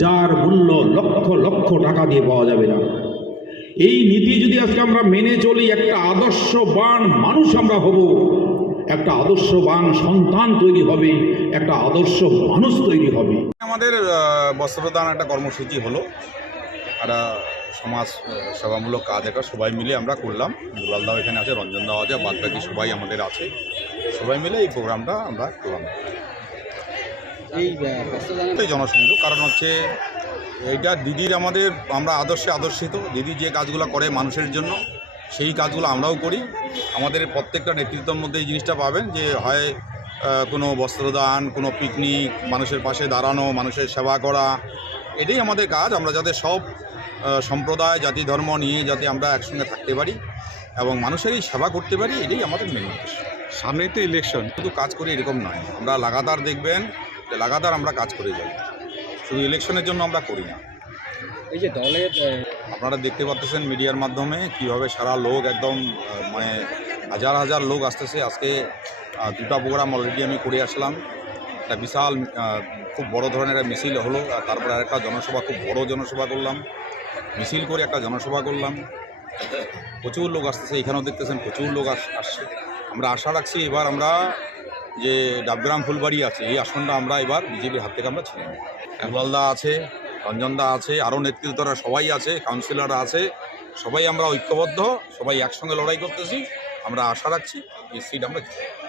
যার মূল্য লক্ষ লক্ষ টাকা দিয়ে পাওয়া যাবে না। এই নীতি যদি আজকে আমরা মেনে চলি, একটা আদর্শবান মানুষ আমরা হব, একটা আদর্শবান সন্তান তৈরি হবে, একটা আদর্শ মানুষ তৈরি হবে। আমাদের বস্ত্রদান একটা কর্মসূচি হলো, একটা সমাজ সেবামূলক কাজ, একটা সবাই মিলে আমরা করলাম। দুলালদাও এখানে আছে, রঞ্জনদাও আছে, বাদবাকি সবাই আমাদের আছে, সবাই মিলে এই প্রোগ্রামটা আমরা করলাম। এই জনসংযোগ কারণ হচ্ছে এইটা দিদির আমাদের, আমরা আদর্শে আদর্শিত। দিদি যে কাজগুলো করে মানুষের জন্য, সেই কাজগুলো আমরাও করি। আমাদের প্রত্যেকটা নেতৃত্বের মধ্যে এই জিনিসটা পাবেন যে হয় কোনো বস্ত্রদান, কোনো পিকনিক, মানুষের পাশে দাঁড়ানো, মানুষের সেবা করা, এটাই আমাদের কাজ। আমরা যাতে সব সম্প্রদায়, জাতি, ধর্ম নিয়ে যাতে আমরা একসঙ্গে থাকতে পারি এবং মানুষেরই সেবা করতে পারি, এটাই আমাদের মেন উদ্দেশ্য। সামনেই তো ইলেকশন, শুধু কাজ করি এরকম নয়, আমরা লাগাতার দেখবেন যে লাগাতার আমরা কাজ করে যাই, শুধু ইলেকশনের জন্য আমরা করি না। এই যে দলের আপনারা দেখতে পাচ্ছেন মিডিয়ার মাধ্যমে কীভাবে সারা লোক একদম মানে হাজার হাজার লোক আসতেছে। আজকে দুটা প্রোগ্রাম অলরেডি আমি করে আসলাম। একটা বিশাল খুব বড় ধরনের একটা মিছিল হলো, আর তারপরে আরেকটা জনসভা, খুব বড় জনসভা করলাম, মিছিল করে একটা জনসভা করলাম। প্রচুর লোক আসতেছে, এখানেও দেখতেছেন প্রচুর লোক আসছে। আমরা আশা রাখছি এবার আমরা যে ডাবগ্রাম ফুলবাড়ি আছে, এই আসনটা আমরা এবার বিজেপির হাত থেকে আমরা ছিনে নেব। দুলালদা আছে, রঞ্জনদা আছে, আরও নেতৃত্বরা সবাই আছে, কাউন্সিলররা আছে, সবাই আমরা ঐক্যবদ্ধ, সবাই একসঙ্গে লড়াই করতেছি। আমরা আশা রাখছি এই সিট আমরা জিতব।